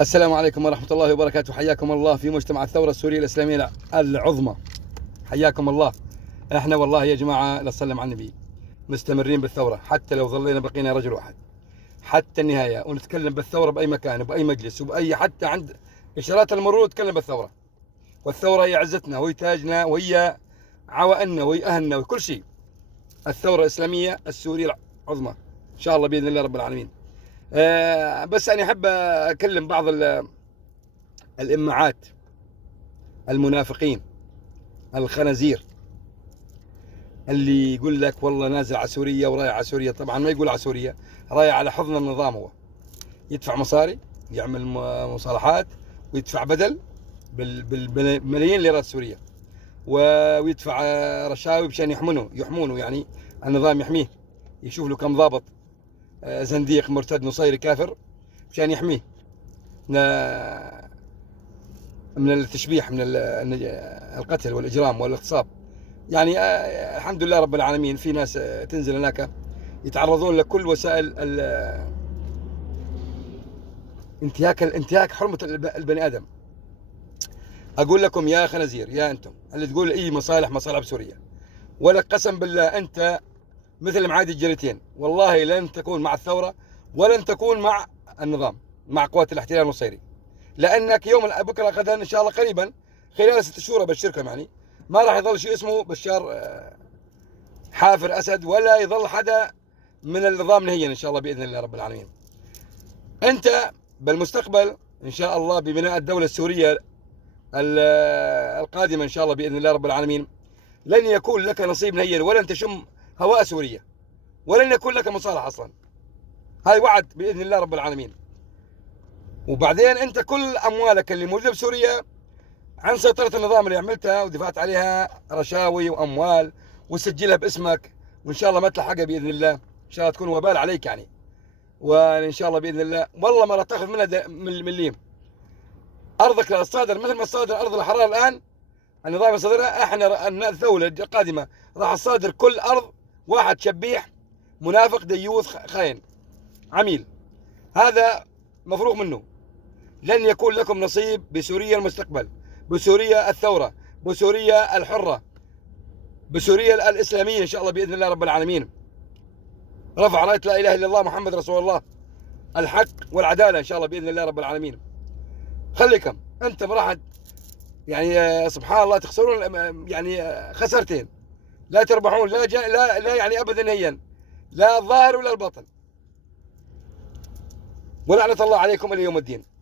السلام عليكم ورحمة الله وبركاته. حياكم الله في مجتمع الثورة السورية الإسلامية العظمى. حياكم الله. احنا والله يا جماعة لا صلوا على النبي مستمرين بالثورة حتى لو ظلينا بقينا رجل واحد حتى النهاية، ونتكلم بالثورة بأي مكان وبأي مجلس وبأي حتى عند إشارات المرور نتكلم بالثورة. والثورة هي عزتنا وهي تاجنا وهي عوائلنا وهي أهلنا وكل شيء. الثورة الإسلامية السورية العظمى إن شاء الله بإذن الله رب العالمين. بس أنا أحب أكلم بعض الإمعات، المنافقين، الخنازير، اللي يقول لك والله نازل على سوريا ورايح على سوريا. طبعا ما يقول على سوريا، رايح على حضن النظام. هو يدفع مصاري، يعمل مصالحات ويدفع بدل بالملايين ليرات سوريا، ويدفع رشاوي مشان يحمونه يعني النظام يحميه. يشوف له كم ضابط زنديق مرتد نصيري كافر مشان يحميه من التشبيح، من القتل والإجرام والاغتصاب. يعني الحمد لله رب العالمين في ناس تنزل هناك يتعرضون لكل وسائل انتهاك حرمة البني آدم. أقول لكم يا خنازير، يا أنتم اللي تقول إيه مصالح بسوريا، ولا قسم بالله أنت مثل معادي الجريتين، والله لن تكون مع الثورة ولن تكون مع النظام، مع قوات الاحتلال النصيري. لأنك يوم بكرة غدا إن شاء الله قريبا خلال 6 شهور أبشركم يعني ما راح يظل شيء اسمه بشار حافر أسد، ولا يظل حدا من النظام نهيا إن شاء الله بإذن الله رب العالمين. أنت بالمستقبل إن شاء الله ببناء الدولة السورية القادمة إن شاء الله بإذن الله رب العالمين لن يكون لك نصيب نهيا، ولن تشم هواء سوريا، ولن يكون لك مصالح أصلا. هاي وعد بإذن الله رب العالمين. وبعدين أنت كل أموالك اللي موجودة بسوريا عن سيطرة النظام اللي عملتها ودفعت عليها رشاوي وأموال وسجلها باسمك، وإن شاء الله ما تلحقها بإذن الله. إن شاء الله تكون وبال عليك يعني، وإن شاء الله بإذن الله والله ما راح تاخذ منها مليم. أرضك راح تصادر مثل ما تصادر أرض الحرارة الآن النظام يصادرها. احنا الدولة القادمة راح تصادر كل أرض واحد شبيح منافق ديوث خاين عميل. هذا مفروغ منه. لن يكون لكم نصيب بسوريا المستقبل، بسوريا الثورة، بسوريا الحرة، بسوريا الإسلامية إن شاء الله بإذن الله رب العالمين. رفع راية لا إله إلا الله محمد رسول الله، الحق والعدالة إن شاء الله بإذن الله رب العالمين. خليكم أنتم راح يعني سبحان الله تخسرون يعني خسرتين، لا تربحون لا يعني أبدا نهيا، لا الظاهر ولا الباطن. ولعنة الله عليكم إلى يوم الدين.